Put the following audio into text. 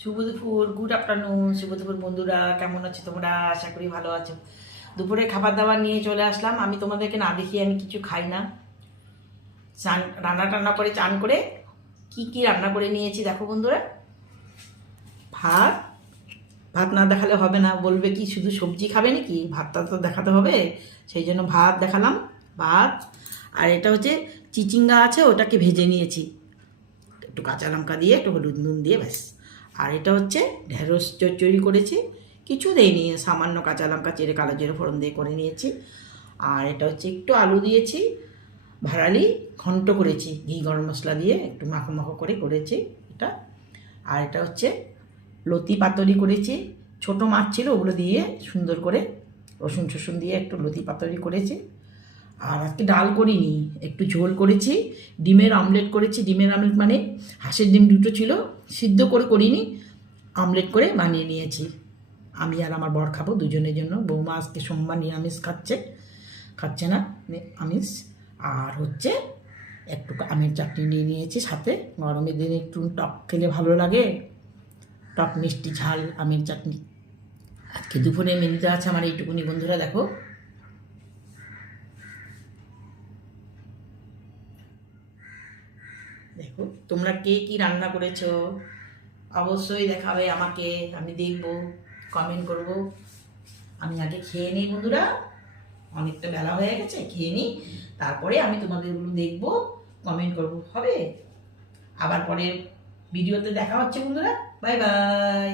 শুভ দুপুর, good afternoon. শুভ দুপুর বন্ধুরা, কেমন আছো তোমরা? আশা করি ভালো আছো। দুপুরে খাবার দাবার নিয়ে চলে আসলাম। আমি তোমাদেরকে না দেখিয়ে আমি কিছু খাই না। চান রান্না টান্না করে চান করে কি রান্না করে নিয়েছি দেখো বন্ধুরা। ভাত ভাত না দেখালে হবে না, বলবে কি শুধু সবজি খাবে নাকি, ভাতটা তো দেখাতে হবে। সেই জন্য ভাত দেখালাম, ভাত। আর এটা হচ্ছে চিচিঙ্গা আছে, ওটাকে ভেজে নিয়েছি একটু কাঁচা লঙ্কা দিয়ে, একটু হলুদ নুন দিয়ে, ব্যাস। আর এটা হচ্ছে ঢেঁড়স চচ্চড়ি করেছি, কিছু দেয়নি, সামান্য কাঁচা লঙ্কা চেড়ে কালো জিরে ফোড়ন দিয়ে করে নিয়েছি। আর এটা হচ্ছে একটু আলু দিয়েছি, ভাড়ালি ঘন্ট করেছি ঘি গরম মশলা দিয়ে একটু মাখো মাখো করে করেছি এটা। আর এটা হচ্ছে লতি পাতরি করেছি, ছোট মাছ ছিল ওগুলো দিয়ে সুন্দর করে রসুন টসুন দিয়ে একটু লতি পাতরি করেছি। আর আজকে ডাল করিনি, একটু ঝোল করেছি, ডিমের অমলেট করেছি। ডিমের অমলেট মানে হাঁসের ডিম দুটো ছিল, সিদ্ধ করে করিনি, অমলেট করে বানিয়ে নিয়েছি। আমি আর আমার বর খাবো দুজনের জন্য। বৌমা আজকে সোমবার নিরামিষ খাচ্ছে না আমিষ। আর হচ্ছে একটু আমের চাটনি নিয়ে নিয়েছি সাথে, গরমের দিনে একটু টক খেলে ভালো লাগে, টক মিষ্টি ঝাল আমের চাটনি। আজকে দুপুরে মেনুতে আছে আমার এইটুকুনি বন্ধুরা। দেখো দেখো তোমরা কে কি রান্না করেছো অবশ্যই দেখাবে আমাকে, আমি দেখব, কমেন্ট করব। আমি আগে খেয়ে নিই বন্ধুরা, অনেকটা বেলা হয়ে গেছে, খেয়ে নিই, তারপরে আমি তোমাদেরগুলো দেখব, কমেন্ট করব, হবে? আবার পরের ভিডিওতে দেখা হচ্ছে বন্ধুরা। Bye bye.